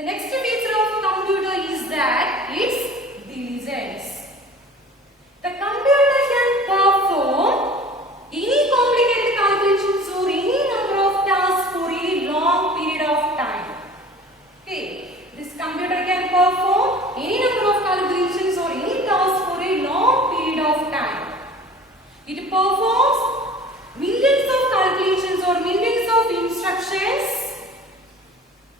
The next feature of computer is that its diligence. The computer can perform any complicated calculations or any number of tasks for a long period of time. Okay, this computer can perform any number of calculations or any task for a long period of time. It performs millions of calculations or millions of instructions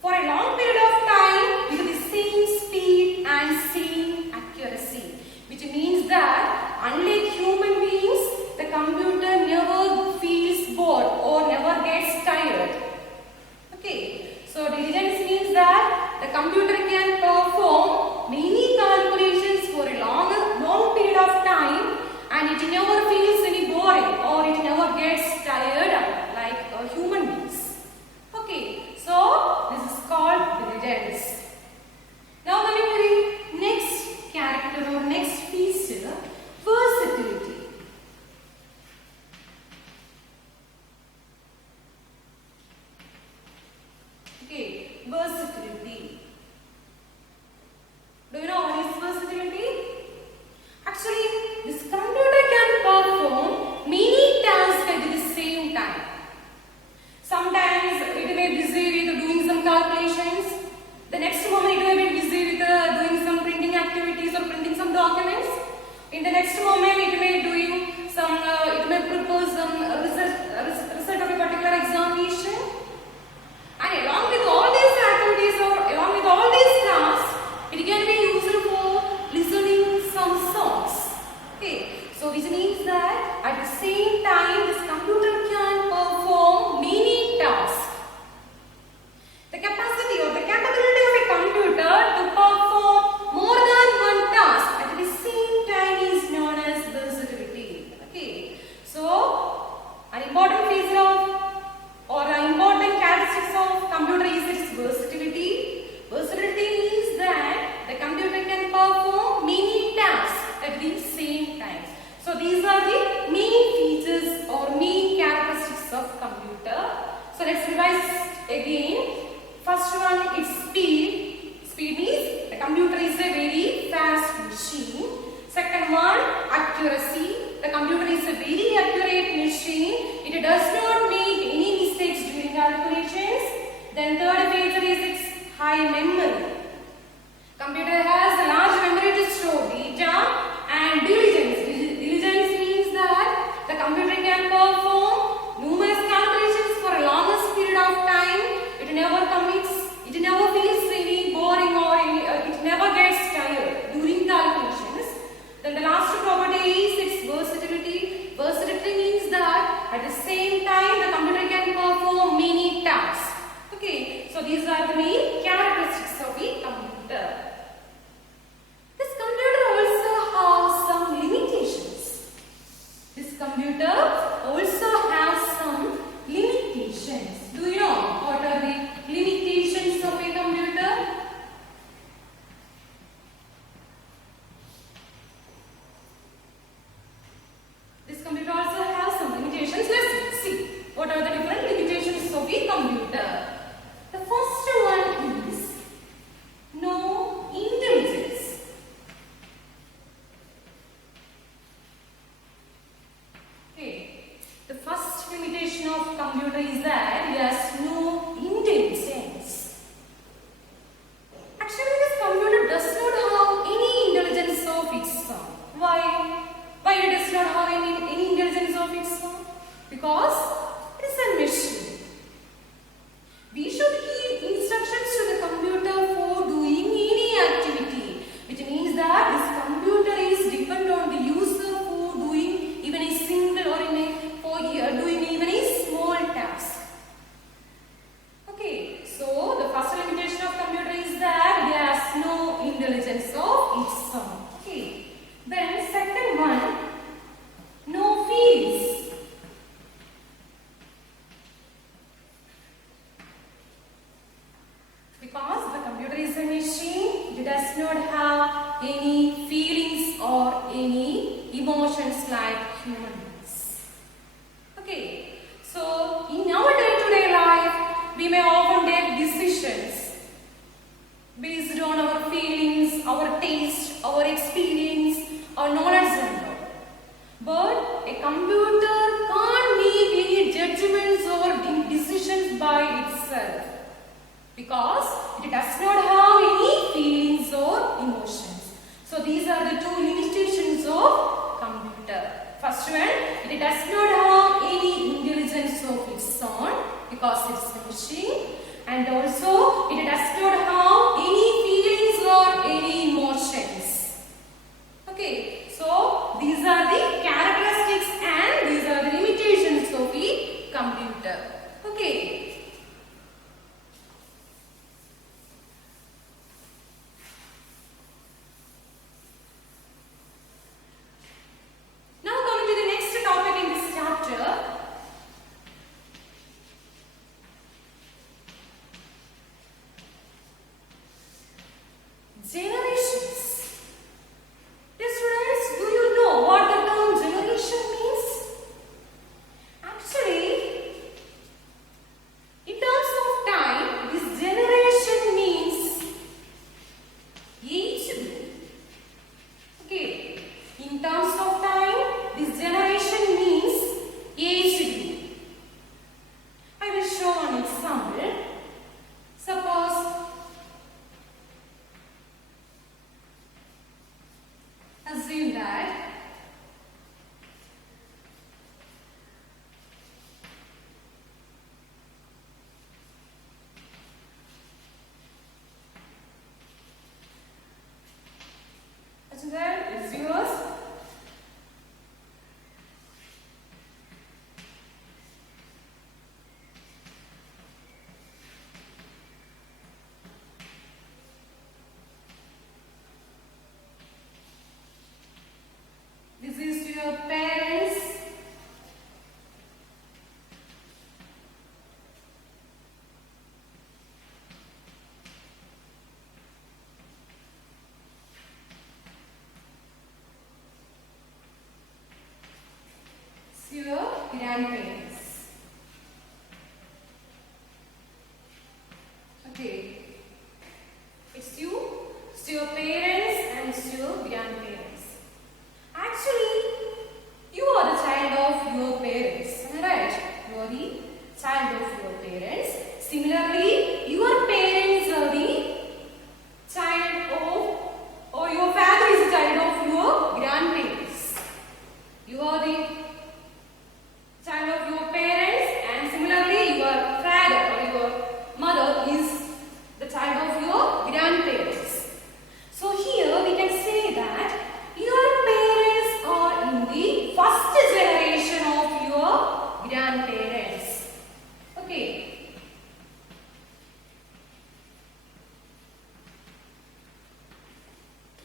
for a long period of time with the same speed and same accuracy, which means that unlike human beings, the computer never feels bored or never gets tired. Okay, so diligence means that the computer can perform many calculations for a long period of time, and it never feels any boring or it never gets tired like human beings. Okay, so this is called diligence. Now coming to the next character or next feature, versatility. Okay, versatility. Do you know what is versatility? Actually, this computer can perform many tasks at the same time. Sometimes it may be busy with doing some calculations. The next moment it may be busy with doing some printing activities or printing some documents. In the next moment it may doing some, it may prepare some result of a particular examination. And along with all these activities or along with all these tasks, it can be used for listening some songs. Okay, so which means that at the same time this computer can perform many tasks. The capacity or the capability of a computer to perform more than one task at the same time is known as versatility. Okay, so an important feature of or an important characteristics of computer is its versatility. Versatility means that the computer can perform many tasks at the same time. So these are the main features or main characteristics of computer. So let's revise again. First one is speed. Speed means the computer is a very fast machine. Second one, accuracy. The computer is a very accurate machine. It does not make any mistakes during calculations. Then third feature is its high memory. Computer has a large memory to store data. And diligence. Diligence means that the computer can perform numerous calculations for a longest period of time. It never commits, it never feels any boring or it never gets tired during calculations. Then the last property is its versatility. Versatility means that at the same time the computer can perform many tasks. Okay, so these are the main characteristics of a computer. This computer also has some limitations. This computer also has some limitations. Do you know what are the limitations of a computer? This computer also has some limitations. Let's see what are the different limitations of a computer. The first one is no intelligence. Okay, the first limitation of computer is that it has no intelligence. Actually, this computer does not have any intelligence of its own. Why? Why it does not have any intelligence of its own? Because it is a machine. We should give instructions to the computer for doing any activity, which means that this computer is dependent on the user for doing even a simple or doing even a small task. Okay, so the first limitation of computer is that it has no intelligence of its own. Okay, then second one, no feelings. Because the computer is a machine, it does not have any feelings or any emotions like human beings. Okay, so in our day-to-day life, we may often take decisions it does not have any feelings or emotions. So these are the two limitations of computer. First one, it does not have any intelligence of its own because it is a machine, and also it does not have any feelings or any emotions. Okay, so these are the characteristics and these are the limitations of the computer. Okay. Generations. Dear students, do you know what the term generation means? Actually, in terms of time, this generation means age group. Okay, in terms of time, this generation means age group. I will show an example. Suppose assume that is yours. This is to your parents. It's your grandparents. Okay. It's your parents and it's your grandparents. Actually, you are the child of your parents, right? You are the child of your parents. Similarly, your parents are the child of, or your father is the child of your grandparents. You are the child of your parents, and similarly, your father or your mother is the child of your grandparents. So here we can say that your parents are in the first generation of your grandparents. Okay.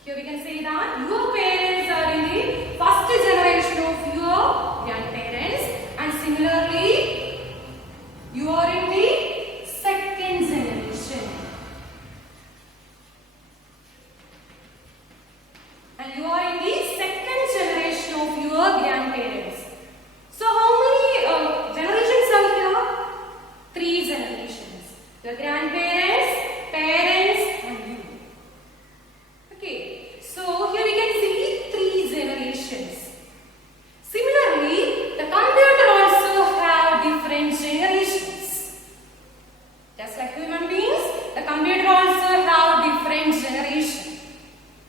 Here we can say that your parents are in the first generation of your grandparents, and similarly you are in the second generation. And you are in the second generation of your grandparents. So how many generations are here? 3 generations. Your grandparents, parents and you. Okay. So here we can see 3 generations. Similarly, the computer also have different generations. Just like human beings, the computer also have different generations.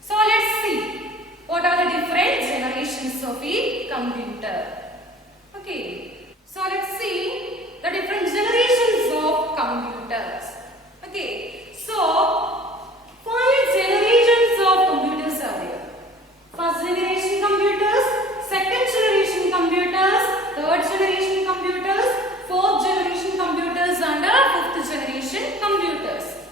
So let's see. What are the different generations of a computer? Okay, so let's see the different generations of computers. Okay, so 5 generations of computers are there. First generation computers, second generation computers, third generation computers, fourth generation computers, and fifth generation computers.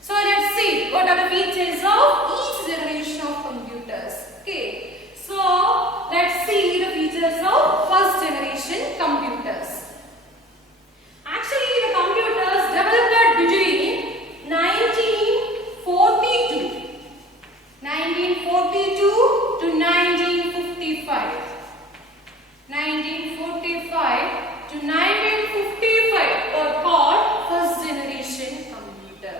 So let's see what are the features of each generation of computers. Okay, so let's see the features of first generation computers. Actually, the computers developed between 1942 to 1955. 1945 to 1955 were called first generation computer.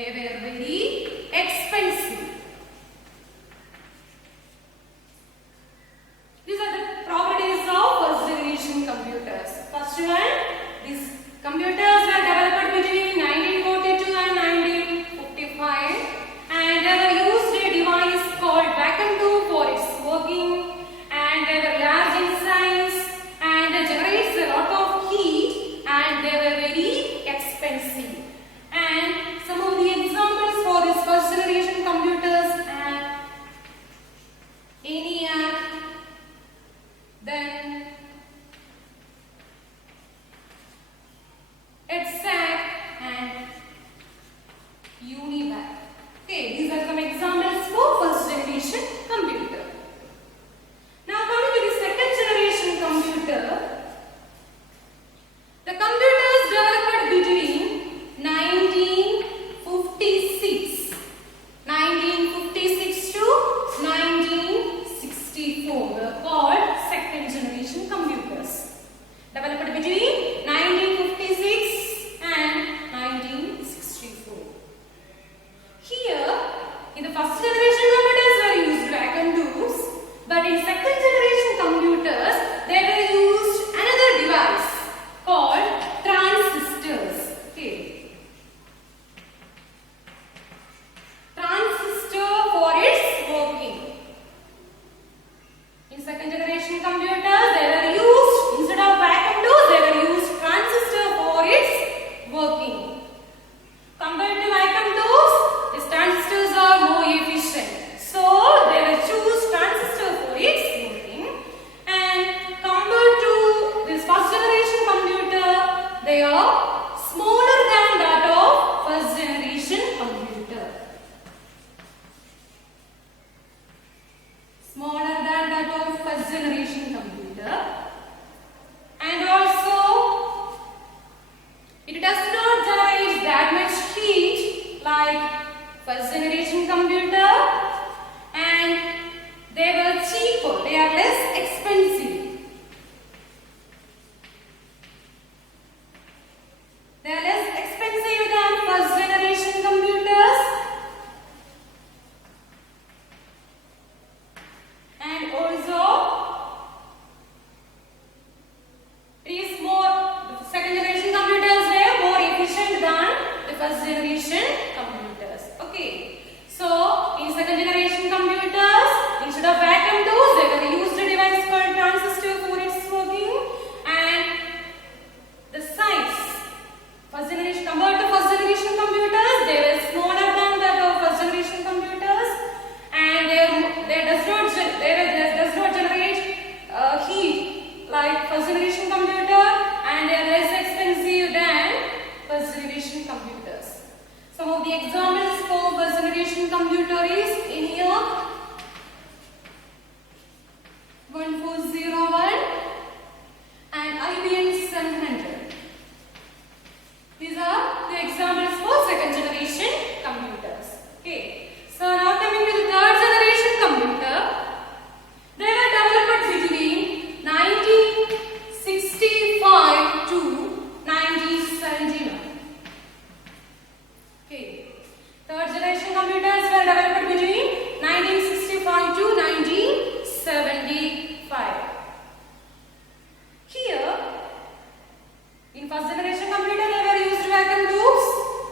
They were very expensive. These are the properties of first generation computers. First one, these computers were developed between 1942 and 1955, and they were used a device called vacuum tube for its working, and they were large in size and they generates a lot of heat, and they were very expensive. And some of the examples for these first generation computers are ENIAC, then EDSAC and UNIVAC. Okay, these are some examples for first generation computer. Now coming to the second generation computer, the computers developed between 1956 to 1964 were called second generation computers. Developed between 1956 and 1964. Here, in the first generation computers were used vacuum tubes, but in second generation computers they were used another device called transistors. Okay. Transistor for its working. In second generation computers they were used, instead of vacuum tubes they were used transistor for its working. Compared to vacuum tubes, these transistors are more efficient, so they will choose transistor for its working. And compared to this first generation computer, they are smaller than that of first generation computer. Smaller than that of first generation computer, and also it does not generate that much heat like first generation computer, and they were cheaper, they are less expensive. They are less expensive than first generation computers, and also it is more, the second generation computers were more efficient than the first generation computers. Okay, so in second generation computers, instead of vacuum tubes they were used a device called transistor for its working, and the size, first generation compared to first generation computers, they were smaller than that of first generation computers, and they does not generate heat like first generation computer, and they are less expensive than first generation computers. Some of the examples for first generation computer is ENIAC 1401 and IBM 700. These are the examples for second generation computers. Okay. So now coming to the third generation computer, they were developed between 1965 to 1971. Okay. Third generation computers were developed between 1965 to 1975. Here, in first generation computer they were used vacuum tubes.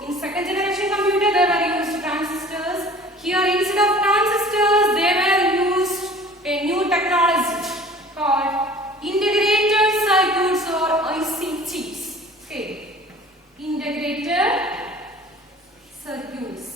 In second generation computer they were used transistors. Here instead of transistors they were used a new technology called integrated circuits or ICTs. Okay, integrated circuits.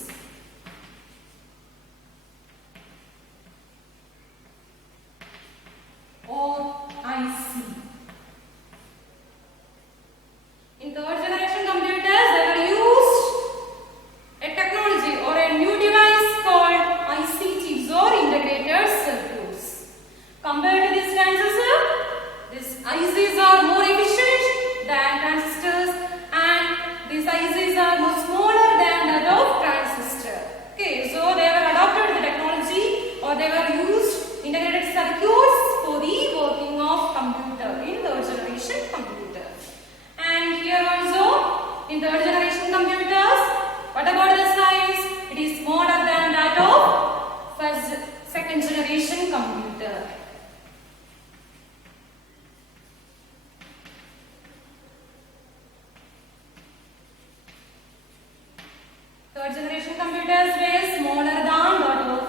computers were smaller than that of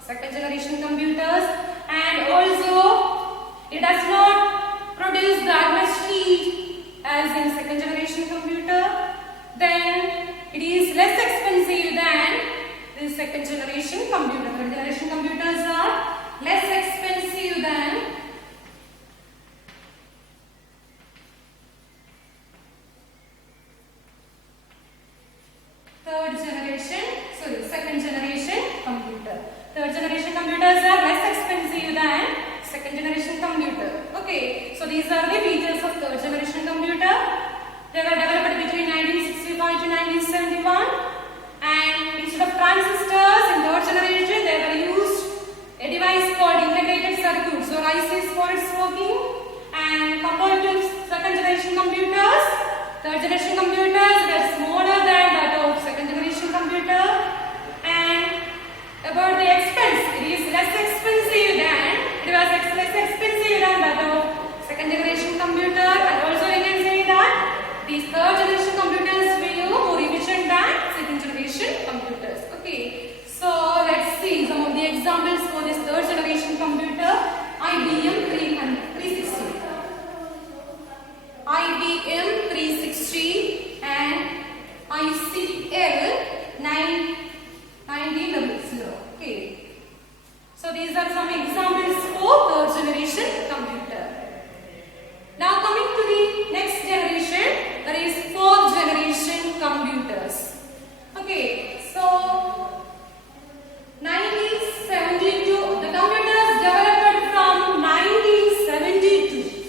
second generation computers, and also it does not produce that much heat as in second generation computer. Then it is less expensive than the second generation computer. Third generation computers are less expensive than second generation computer. Third generation computers are less expensive than second generation computer. Okay, so these are the features of third generation computer. They were developed between 1965 to 1971, and instead of transistors in third generation, they were used a device called integrated circuits or ICs for its working. And compared to second generation computers, third generation computers were smaller than that of second generation computer. And about the expense, it is less expensive than that of second generation computer. And also you can say that these third generation computers were more efficient than second generation computers. Okay, so let's see some of the examples for this third generation computer. IBM 360, IBM 360 and ICL 9000. Okay, so these are some examples for third generation computer. Now coming to the next generation, that is fourth generation computers. Okay, so 1972, the computers developed from 1972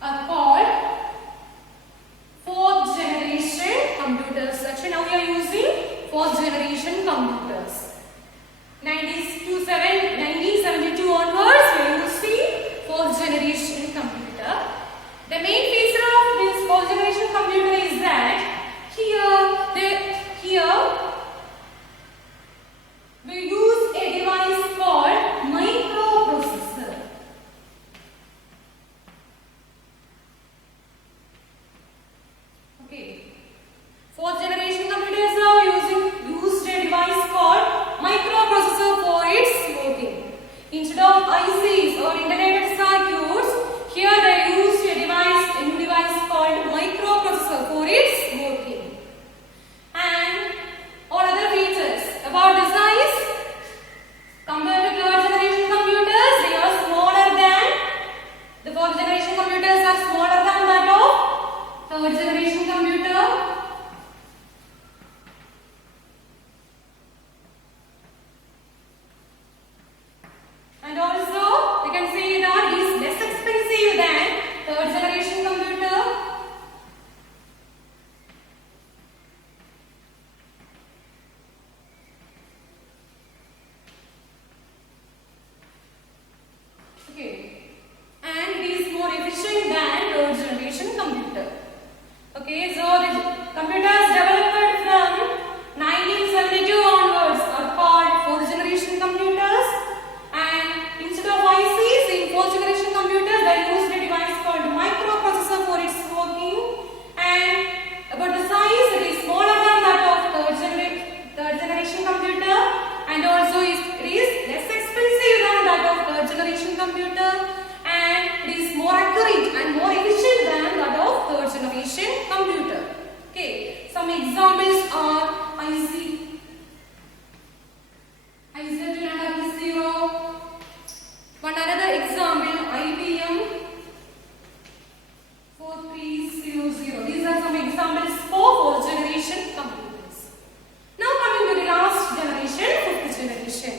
are called fourth generation computers. Actually, now we are using fourth generation computers. 1972 onwards, we are using fourth generation computer. The main feature of this fourth generation computer is that here we use a device called microprocessor. Okay, fourth generation computers are used a device called microprocessor for its working. Instead of ICs or integrated circuits, here they use a new device called microprocessor for its working. And all other features about the size, compared to third generation computers, they are smaller than the fourth generation computers are smaller than that of third generation computer. And also we can say that it is less expensive than third generation computer. Okay, and it is more efficient than third generation computer. Okay, so the computers developed from 1972 onwards are called fourth generation computers. And instead of ICs in fourth generation computers, they used a device called microprocessor for its working. And about the size, it is smaller than that of third generation computer, and also it is less expensive than that of third generation computer, and it is more accurate and more efficient than that of third generation computer. Okay, some examples are IZ200. One another example, IBM 4300. These are some examples for fourth generation computers. Now coming to the last generation, fifth generation.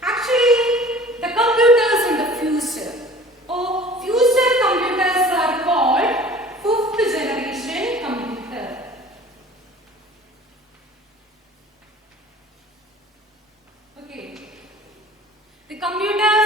Actually, the computers in the future or future computers are called fifth generation computer. Okay, the computers